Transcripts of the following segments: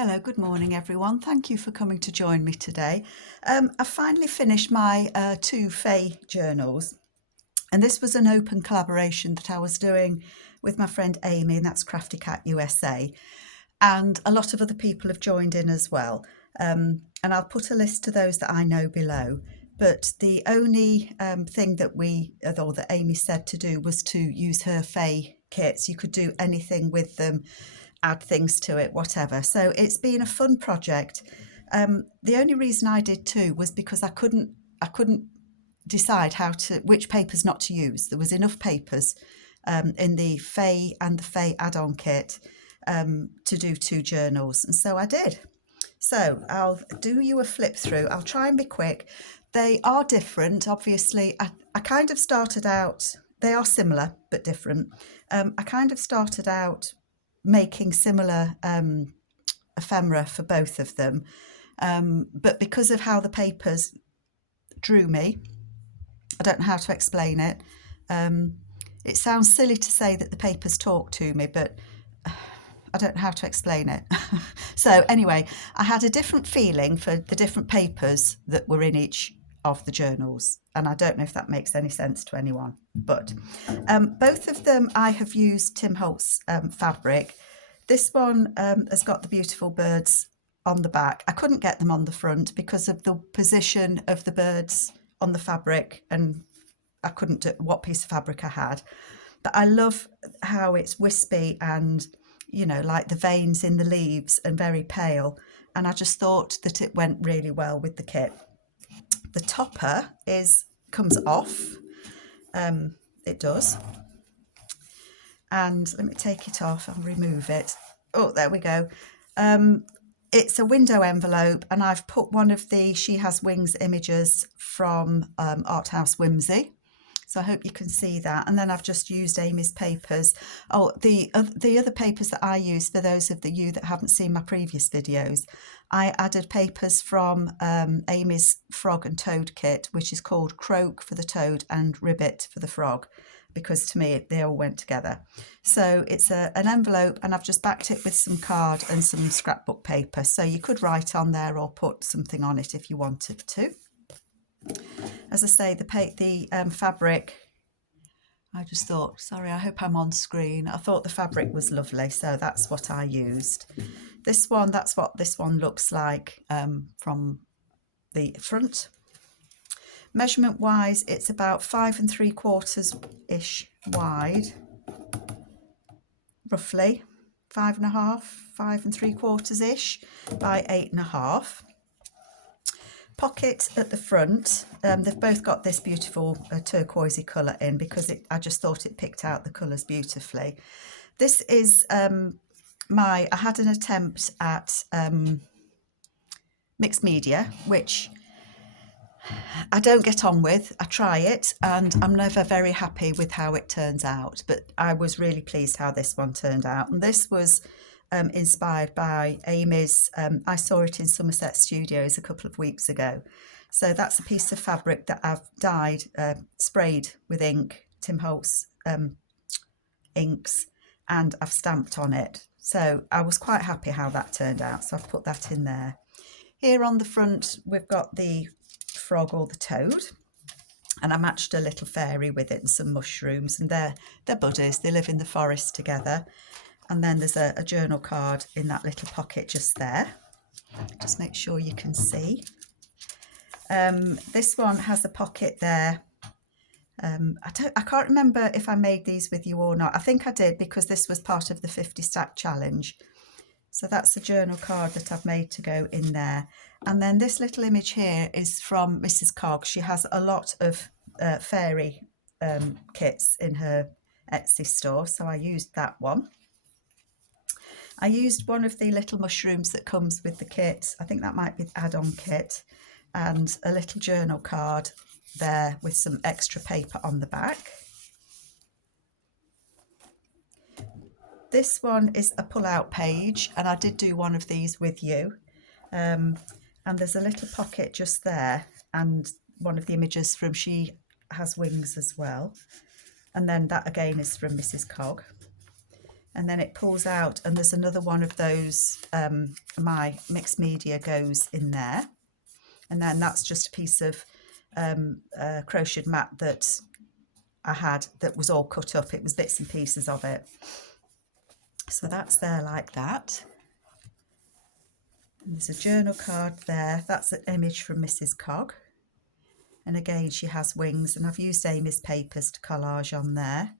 Hello, good morning everyone. Thank you for coming to join me today. I finally finished my two Faye journals, and this was an open collaboration that I was doing with my friend Amy, and that's Crafty Cat USA, and a lot of other people have joined in as well. And I'll put a list to those that I know below. But the only thing that that Amy said to do was to use her Faye kits. You could do anything with them, add things to it, whatever. So it's been a fun project. The only reason I did two was because I couldn't decide which papers not to use. There was enough papers in the Faye and the Faye add-on kit to do two journals, and so I did. So I'll do you a flip through. I'll try and be quick. They are different, obviously. I kind of started out, they are similar but different. I kind of started out making similar ephemera for both of them, but because of how the papers drew me, I don't know how to explain it. It sounds silly to say that the papers talk to me, but I don't know how to explain it. So anyway, I had a different feeling for the different papers that were in each of the journals, and I don't know if that makes any sense to anyone, but both of them I have used Tim Holtz fabric. This one has got the beautiful birds on the back. I couldn't get them on the front because of the position of the birds on the fabric, and I couldn't do what piece of fabric I had. But I love how it's wispy and, you know, like the veins in the leaves, and very pale, and I just thought that it went really well with the kit. The topper comes off, it does, and let me take it off and remove it. Oh, there we go. It's a window envelope, and I've put one of the She Has Wings images from Art House Whimsy, so I hope you can see that. And then I've just used Amy's papers. Oh, the other papers that I use, for those of you that haven't seen my previous videos, I added papers from Amy's frog and toad kit, which is called Croak for the toad and Ribbit for the frog, because to me they all went together. So it's an envelope, and I've just backed it with some card and some scrapbook paper, so you could write on there or put something on it if you wanted to. As I say, the fabric, I just thought, sorry, I hope I'm on screen. I thought the fabric was lovely, so that's what I used. This one, that's what this one looks like from the front. Measurement wise, it's about 5 3/4 ish wide, roughly 5.5, 5 3/4 ish by 8.5. Pocket at the front, they've both got this beautiful turquoisey colour in, because I just thought it picked out the colours beautifully. This is I had an attempt at mixed media, which I don't get on with. I try it and I'm never very happy with how it turns out, but I was really pleased how this one turned out. And this was inspired by Amy's, I saw it in Somerset Studios a couple of weeks ago. So that's a piece of fabric that I've dyed, sprayed with ink, Tim Holtz inks, and I've stamped on it. So I was quite happy how that turned out, so I've put that in there. Here on the front we've got the frog or the toad, and I matched a little fairy with it and some mushrooms, and they're buddies, they live in the forest together. And then there's a journal card in that little pocket just there. Just make sure you can see. This one has a pocket there. I can't remember if I made these with you or not. I think I did, because this was part of the 50 stack challenge. So that's the journal card that I've made to go in there. And then this little image here is from Mrs. Cog. She has a lot of fairy kits in her Etsy store, so I used that one. I used one of the little mushrooms that comes with the kit. I think that might be the add-on kit, and a little journal card there with some extra paper on the back. This one is a pull-out page, and I did do one of these with you. And there's a little pocket just there, and one of the images from She Has Wings as well. And then that again is from Mrs. Cog. and then it pulls out, and there's another one of those, my mixed media goes in there, and then that's just a piece of crocheted mat that I had that was all cut up. It was bits and pieces of it. So that's there like that. And there's a journal card there. That's an image from Mrs. Cog. And again, she has wings, and I've used Amy's papers to collage on there.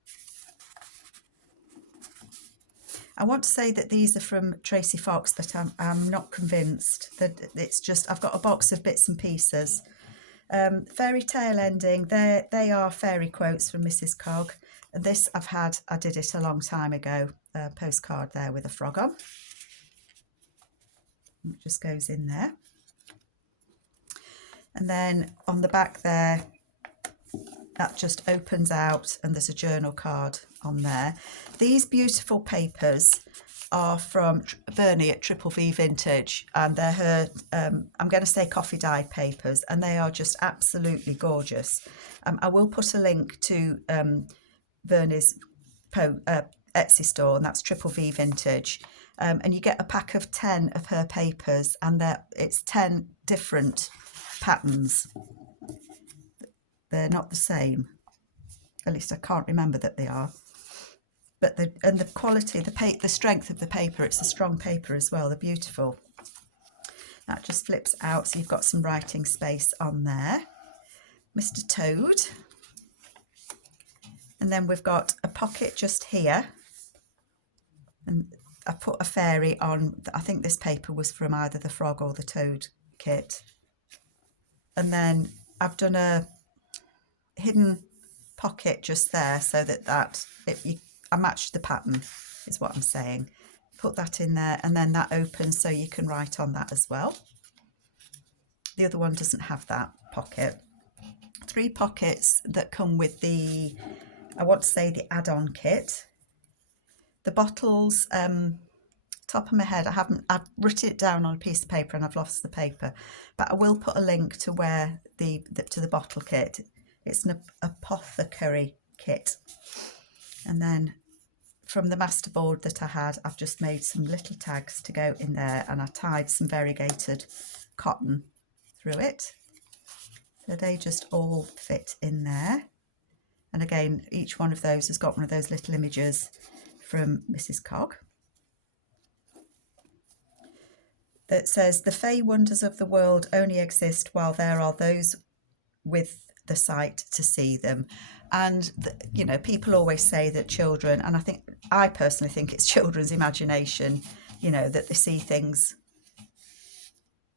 I want to say that these are from Tracy Fox, but I'm not convinced. That it's just, I've got a box of bits and pieces. Fairy tale ending, they are fairy quotes from Mrs. Cog. And this I did it a long time ago, a postcard there with a frog on. It just goes in there. And then on the back there, that just opens out, and there's a journal card on there. These beautiful papers are from Vernie at MaryKVavintage, and they're her, I'm going to say coffee dyed papers, and they are just absolutely gorgeous. I will put a link to Vernie's Etsy store, and that's MaryKVavintage. And you get a pack of 10 of her papers, and it's 10 different patterns. They're not the same. At least I can't remember that they are. But the quality, the strength of the paper, it's a strong paper as well. They're beautiful. That just flips out, so you've got some writing space on there. Mr. Toad. And then we've got a pocket just here. And I put a fairy on. I think this paper was from either the Frog or the Toad kit. And then I've done a hidden pocket just there, so that I matched the pattern, is what I'm saying. Put that in there, and then that opens so you can write on that as well. The other one doesn't have that pocket. 3 pockets that come with the, I want to say, the add-on kit. The bottles, top of my head, I've written it down on a piece of paper and I've lost the paper, but I will put a link to where to the bottle kit. It's an apothecary kit. And then from the masterboard that I had, I've just made some little tags to go in there, and I tied some variegated cotton through it. So they just all fit in there. And again, each one of those has got one of those little images from Mrs. Cog. That says, the fey wonders of the world only exist while there are those with the sight to see them. And you know, people always say that children, and I personally think it's children's imagination, you know, that they see things.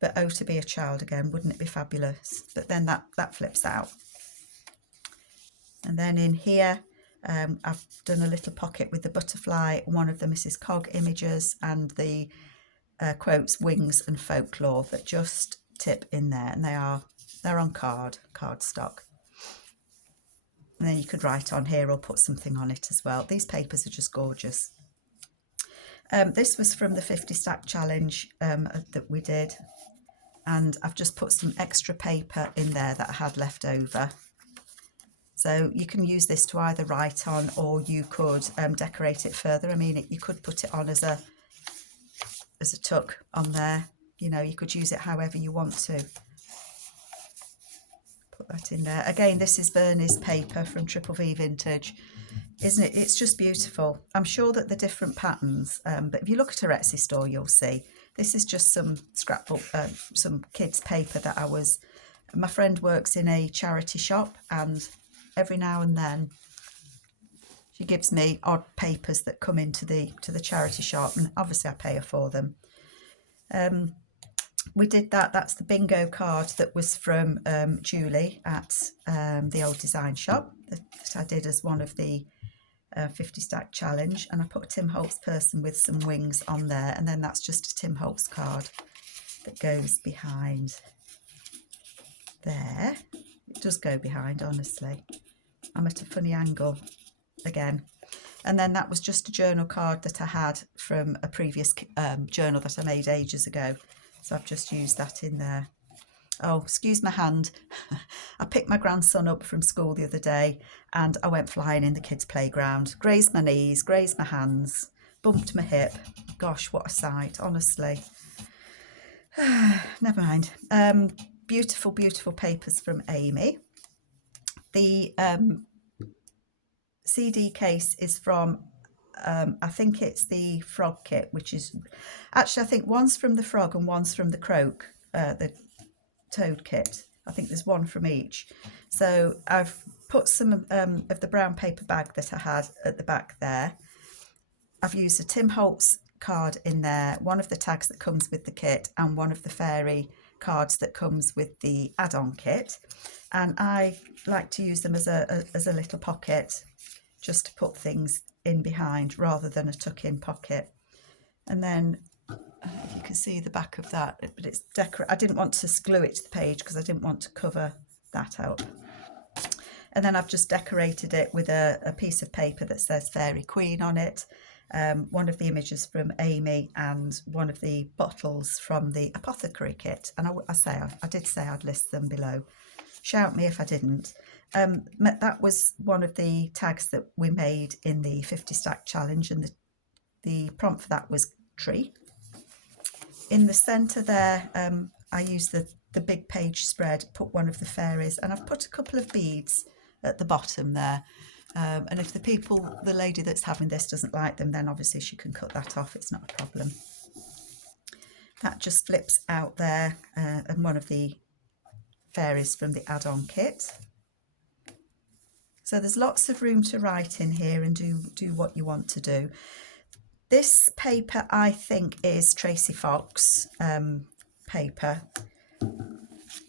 But oh, to be a child again, wouldn't it be fabulous? But then that flips out. And then in here, I've done a little pocket with the butterfly, one of the Mrs. Cog images, and the quotes, wings and folklore, that just tip in there, and they're on cardstock. And then you could write on here or put something on it as well. These papers are just gorgeous. This was from the 50 stack challenge that we did, and I've just put some extra paper in there that I had left over. So you can use this to either write on, or you could decorate it further. I mean, you could put it on as a tuck on there. You know, you could use it however you want to. Put that in there. Again, this is Vernie's paper from MaryKVavintage, isn't it? It's just beautiful. I'm sure that the different patterns, but if you look at her Etsy store, you'll see. This is just some scrapbook, some kids' paper that my friend works in a charity shop, and every now and then she gives me odd papers that come into the charity shop, and obviously I pay her for them. We did that's the bingo card that was from Julie at the old design shop that I did as one of the 50 stack challenge, and I put a Tim Holtz person with some wings on there, and then that's just a Tim Holtz card that goes behind there. It does go behind, honestly. I'm at a funny angle again. And then that was just a journal card that I had from a previous journal that I made ages ago. So I've just used that in there. Oh, excuse my hand. I picked my grandson up from school the other day, and I went flying in the kids' playground. Grazed my knees, grazed my hands. bumped my hip. Gosh, what a sight, honestly. Never mind. Beautiful, beautiful papers from Amy. The CD case is from, I think it's the frog kit, which is, actually I think one's from the frog and one's from the croak, the toad kit. I think there's one from each. So I've put some of the brown paper bag that I had at the back there. I've used a Tim Holtz card in there, one of the tags that comes with the kit and one of the fairy cards that comes with the add-on kit. And I like to use them as a little pocket, just to put things in behind rather than a tuck-in pocket. And then if you can see the back of that, but it's I didn't want to glue it to the page because I didn't want to cover that up. And then I've just decorated it with a piece of paper that says Fairy Queen on it, one of the images from Amy and one of the bottles from the apothecary kit. And I did say I'd list them below. Shout me if I didn't. That was one of the tags that we made in the 50 stack challenge, and the prompt for that was tree. In the centre there, I used the big page spread, put one of the fairies, and I've put a couple of beads at the bottom there. And if the lady that's having this doesn't like them, then obviously she can cut that off. It's not a problem. That just flips out there, and one of the fairies from the add-on kit. So there's lots of room to write in here and do what you want to do. This paper I think is Tracy Fox paper,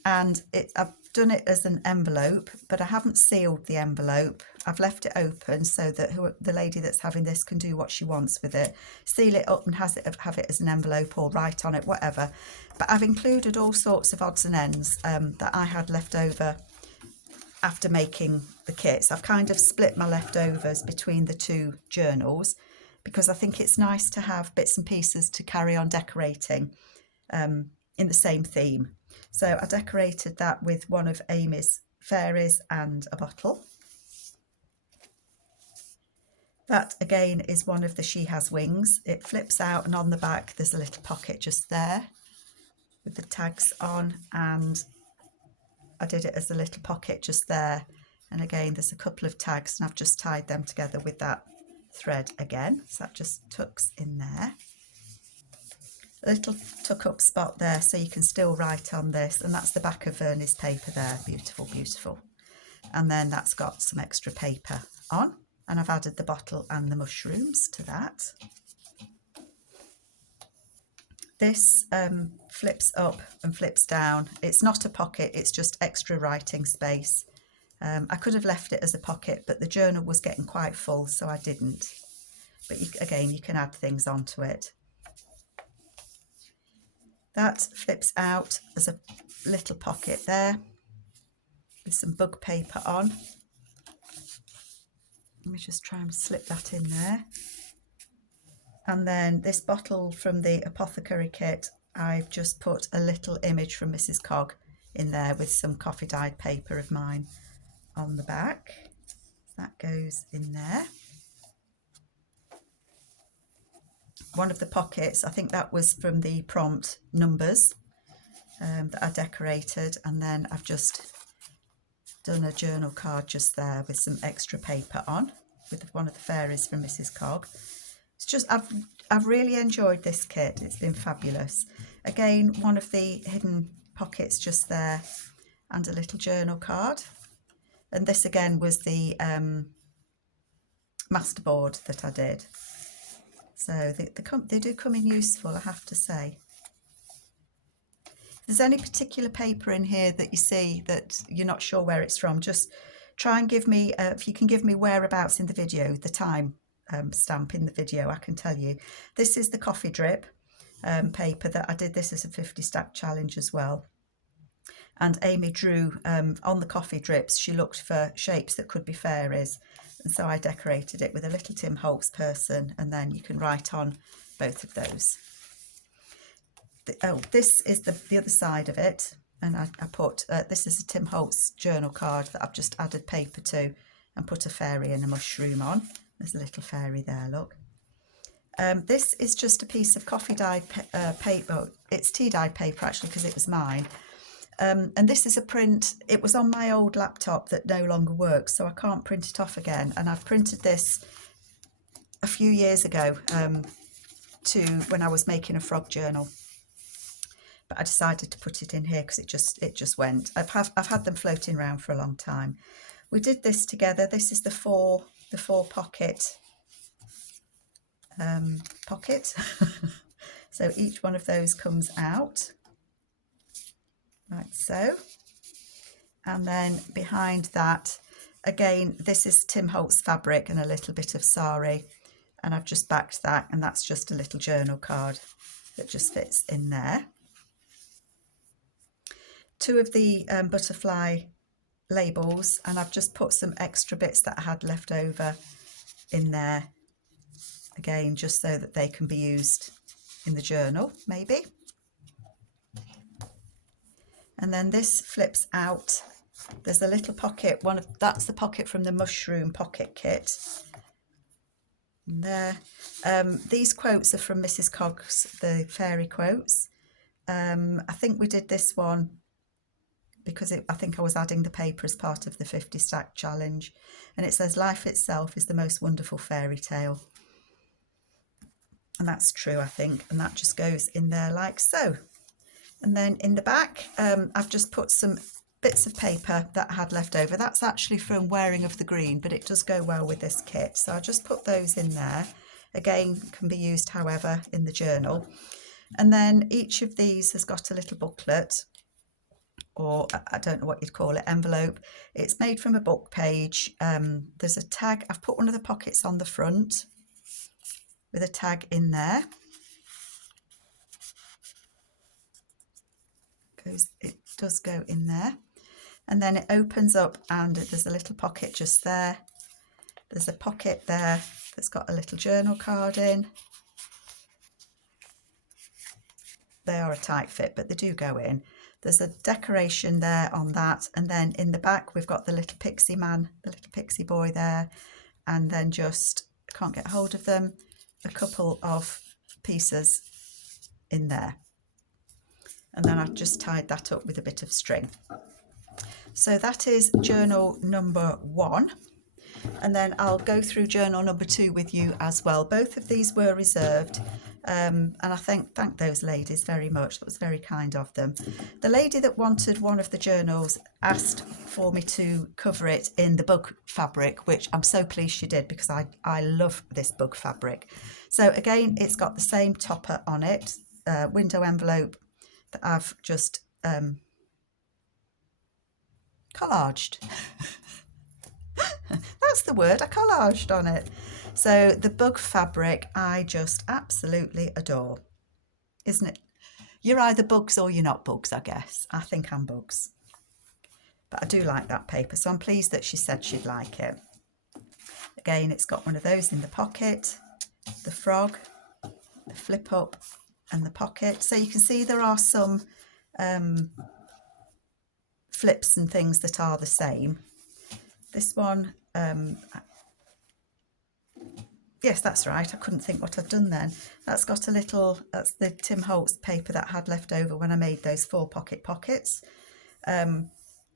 and I've done it as an envelope, but I haven't sealed the envelope. I've left it open so that the lady that's having this can do what she wants with it. Seal it up and have it as an envelope or write on it, whatever. But I've included all sorts of odds and ends that I had left over after making the kits. I've kind of split my leftovers between the two journals because I think it's nice to have bits and pieces to carry on decorating in the same theme. So I decorated that with one of Amy's fairies and a bottle. That again is one of the She Has Wings. It flips out and on the back there's a little pocket just there with the tags on, and I did it as a little pocket just there. And again there's a couple of tags and I've just tied them together with that thread again. So that just tucks in there. A little tuck up spot there so you can still write on this, and that's the back of Vernie's paper there. Beautiful, beautiful. And then that's got some extra paper on, and I've added the bottle and the mushrooms to that. This flips up and flips down. It's not a pocket, it's just extra writing space. I could have left it as a pocket, but the journal was getting quite full, so I didn't. But again, you can add things onto it. That flips out as a little pocket there with some bug paper on. Let me just try and slip that in there. And then this bottle from the apothecary kit, I've just put a little image from Mrs. Cog in there with some coffee dyed paper of mine on the back. So that goes in there. One of the pockets, I think that was from the prompt numbers that I decorated, and then I've just done a journal card just there with some extra paper on with one of the fairies from Mrs. Cog. It's just, I've really enjoyed this kit. It's been fabulous. Again, one of the hidden pockets just there and a little journal card. And this again was the masterboard that I did. So they do come in useful, I have to say. If there's any particular paper in here that you see that you're not sure where it's from, just try and give me, if you can give me whereabouts in the video, the time stamp in the video, I can tell you. This is the coffee drip paper that I did. This is a 50 stack challenge as well. And Amy drew on the coffee drips, she looked for shapes that could be fairies. And so I decorated it with a little Tim Holtz person, and then you can write on both of those. This is the other side of it, and I put, this is a Tim Holtz journal card that I've just added paper to and put a fairy and a mushroom on. There's a little fairy there, look. This is just a piece of coffee dyed paper. It's tea dyed paper actually, because it was mine. And this is a print. It was on my old laptop that no longer works, so I can't print it off again. And I've printed this a few years ago to when I was making a frog journal. But I decided to put it in here because it just went. I've had them floating around for a long time. We did this together. This is the four pocket pocket. So each one of those comes out like so. And then behind that, again, this is Tim Holtz fabric and a little bit of sari. And I've just backed that, and that's just a little journal card that just fits in there. Two of the butterfly labels, and I've just put some extra bits that I had left over in there, again, just so that they can be used in the journal, maybe. And then this flips out. There's a little pocket, that's the pocket from the mushroom pocket kit. And there. These quotes are from Mrs. Cogg's, the fairy quotes. I think we did this one because I think I was adding the paper as part of the 50 stack challenge. And it says, life itself is the most wonderful fairy tale. And that's true, I think. And that just goes in there like so. And then in the back, I've just put some bits of paper that I had left over. That's actually from Wearing of the Green, but it does go well with this kit. So I just put those in there. Again, can be used however in the journal. And then each of these has got a little booklet, or I don't know what you'd call it, envelope. It's made from a book page. There's a tag. I've put one of the pockets on the front with a tag in there. It does go in there. And then it opens up and there's a little pocket just there. There's a pocket there that's got a little journal card in. They are a tight fit, but they do go in. There's a decoration there on that. And then in the back, we've got the little pixie man, the little pixie boy there. And then just, can't get hold of them, a couple of pieces in there. And then I've just tied that up with a bit of string. So that is journal number 1. And then I'll go through journal number 2 with you as well. Both of these were reserved. And I thank those ladies very much. That was very kind of them. The lady that wanted one of the journals asked for me to cover it in the bug fabric, which I'm so pleased she did because I love this bug fabric. So again, it's got the same topper on it, window envelope that I've just collaged. That's the word, I collaged on it. So the bug fabric I just absolutely adore, isn't it? You're either bugs or you're not bugs, I guess. I think I'm bugs. But I do like that paper, so I'm pleased that she said she'd like it. Again, it's got one of those in the pocket, the frog, the flip up and the pocket. So you can see there are some flips and things that are the same. This one, yes, that's right. I couldn't think what I'd done then. That's got a little, that's the Tim Holtz paper that I had left over when I made those 4 pocket pockets.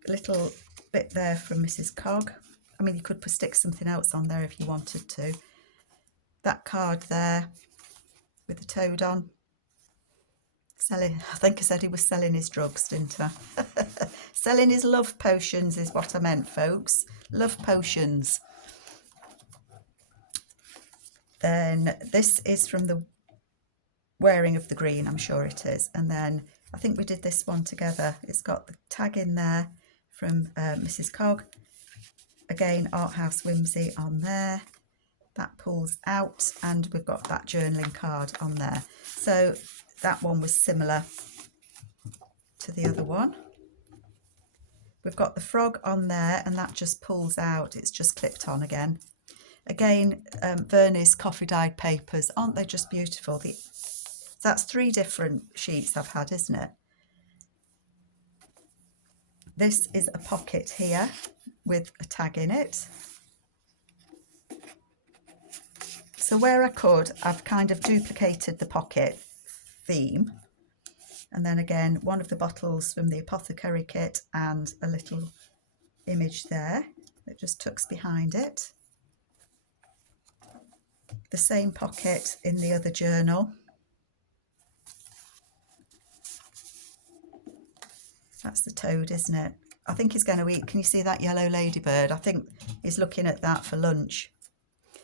Little bit there from Mrs. Cogg. I mean, you could stick something else on there if you wanted to. That card there with the toad on. Selling, I think I said he was selling his drugs, didn't I? Selling his love potions is what I meant, folks. Love potions. Then this is from the Wearing of the Green, I'm sure it is. And then I think we did this one together. It's got the tag in there from Mrs. Cogg. Again, Art House Whimsy on there. That pulls out, and we've got that journaling card on there. So that one was similar to the other one. We've got the frog on there, and that just pulls out. It's just clipped on again. Again, Vernie's coffee dyed papers, aren't they just beautiful? That's 3 different sheets I've had, isn't it? This is a pocket here with a tag in it. So where I could, I've kind of duplicated the pocket theme. And then again, one of the bottles from the apothecary kit and a little image there that just tucks behind it. The same pocket in the other journal. That's the toad, isn't it? I think he's going to eat. Can you see that yellow ladybird? I think he's looking at that for lunch.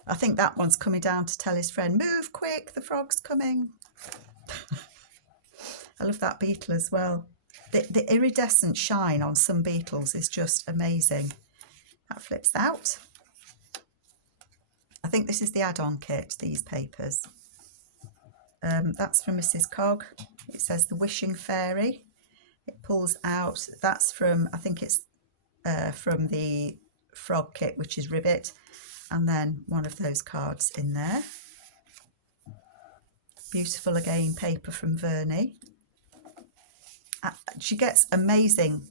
I think that one's coming down to tell his friend, move quick, the frog's coming. I love that beetle as well. The iridescent shine on some beetles is just amazing. That flips out. I think this is the add-on kit, these papers. That's from Mrs. Cog. It says the Wishing Fairy. It pulls out. That's from, I think it's from the frog kit, which is Ribbit. And then one of those cards in there. Beautiful again paper from Vernie. She gets amazing,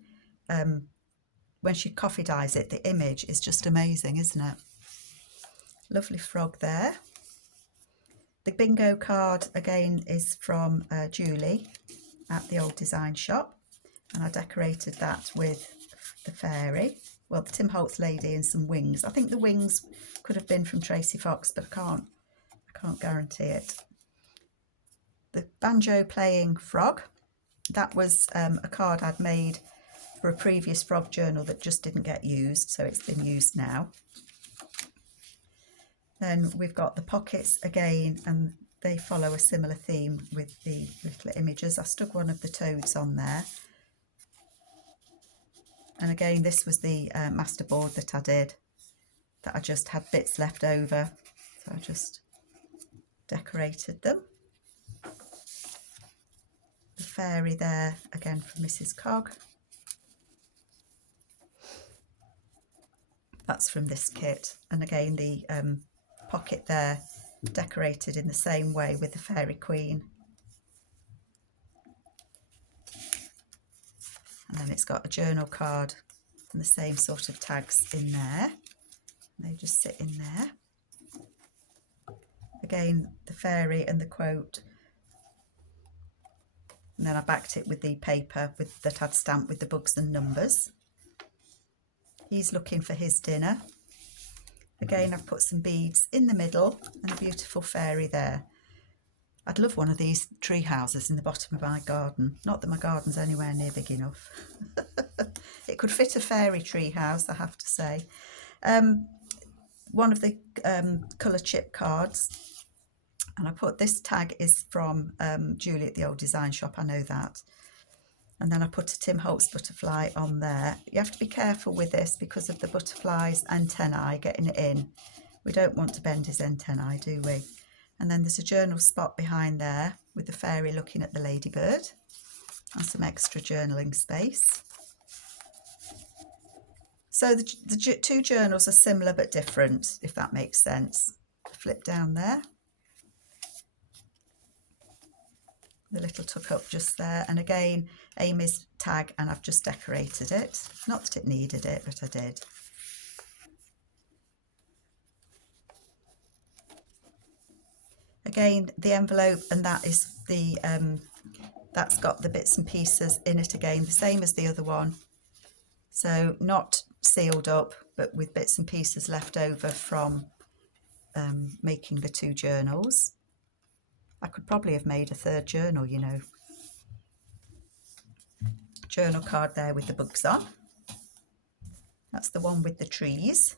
when she coffee dyes it, the image is just amazing, isn't it? Lovely frog there. The bingo card again is from Julie at the old design shop. And I decorated that with the fairy. Well, the Tim Holtz lady and some wings. I think the wings could have been from Tracy Fox, but I can't guarantee it. The banjo playing frog. That was a card I'd made for a previous frog journal that just didn't get used, so it's been used now. Then we've got the pockets again, and they follow a similar theme with the little images. I stuck one of the toads on there. And again, this was the masterboard that I did, that I just had bits left over. So I just decorated them. The fairy there, again from Mrs. Cog. That's from this kit. And again, the pocket there, decorated in the same way with the Fairy Queen. And then it's got a journal card and the same sort of tags in there. They just sit in there. Again, the fairy and the quote. And then I backed it with the paper that I'd stamped with the books and numbers. He's looking for his dinner. Again, I've put some beads in the middle and a beautiful fairy there. I'd love one of these tree houses in the bottom of my garden. Not that my garden's anywhere near big enough. It could fit a fairy tree house, I have to say. One of the colour chip cards. And I put this tag is from Julie at the old design shop, I know that. And then I put a Tim Holtz butterfly on there. You have to be careful with this because of the butterfly's antennae getting it in. We don't want to bend his antennae, do we? And then there's a journal spot behind there with the fairy looking at the ladybird and some extra journaling space. So the two journals are similar but different, if that makes sense. Flip down there. The little tuck up just there, and again Amy's tag, and I've just decorated it. Not that it needed it, but I did. Again, the envelope, and that is the that's got the bits and pieces in it again, the same as the other one. So not sealed up, but with bits and pieces left over from making the two journals. I could probably have made a third journal, you know. Journal card there with the bugs on. That's the one with the trees.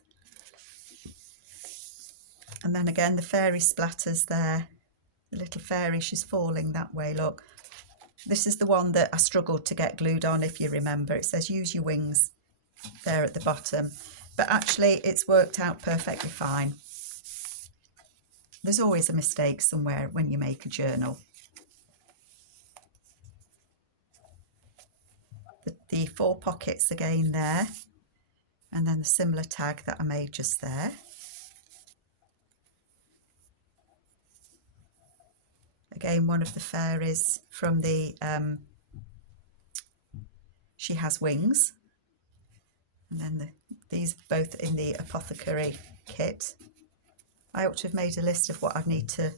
And then again, the fairy splatters there. The little fairy, she's falling that way, look. This is the one that I struggled to get glued on, if you remember. It says use your wings there at the bottom. But actually, it's worked out perfectly fine. There's always a mistake somewhere when you make a journal. The 4 pockets again there, and then the similar tag that I made just there. Again, one of the fairies from the She Has Wings, and then these both in the apothecary kit. I ought to have made a list of what I need to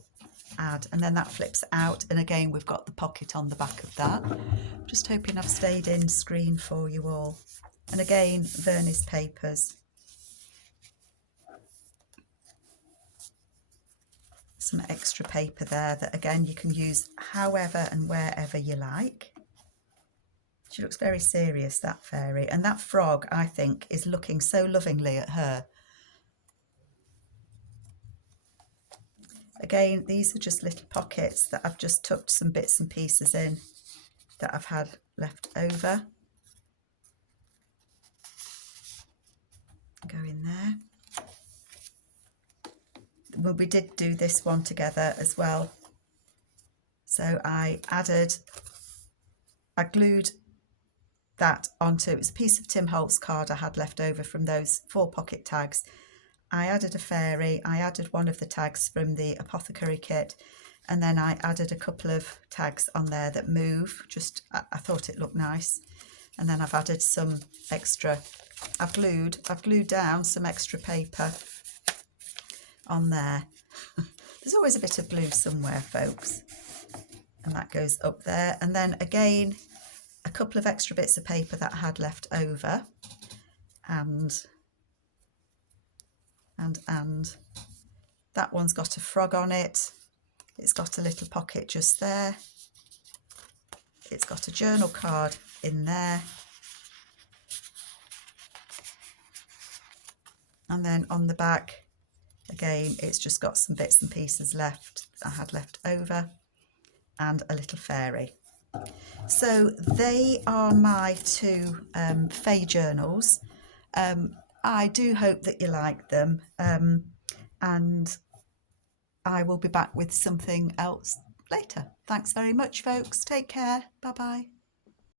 add, and then that flips out, and again we've got the pocket on the back of that. Just hoping I've stayed in screen for you all. And again, Vernie's papers. Some extra paper there that again you can use however and wherever you like. She looks very serious, that fairy, and that frog I think is looking so lovingly at her. Again, these are just little pockets that I've just tucked some bits and pieces in that I've had left over. Go in there. Well, we did do this one together as well. So I glued that onto, it was a piece of Tim Holtz card I had left over from those 4 pocket tags. I added a fairy, I added one of the tags from the apothecary kit, and then I added a couple of tags on there that move, just I thought it looked nice. And then I've added some extra, I've glued down some extra paper on there. There's always a bit of glue somewhere, folks, and that goes up there. And then again, a couple of extra bits of paper that I had left over, and that one's got a frog on it. It's got a little pocket just there. It's got a journal card in there. And then on the back, again, it's just got some bits and pieces left I had left over, and a little fairy. So they are my 2 Fae journals. I do hope that you like them, and I will be back with something else later. Thanks very much, folks. Take care. Bye-bye.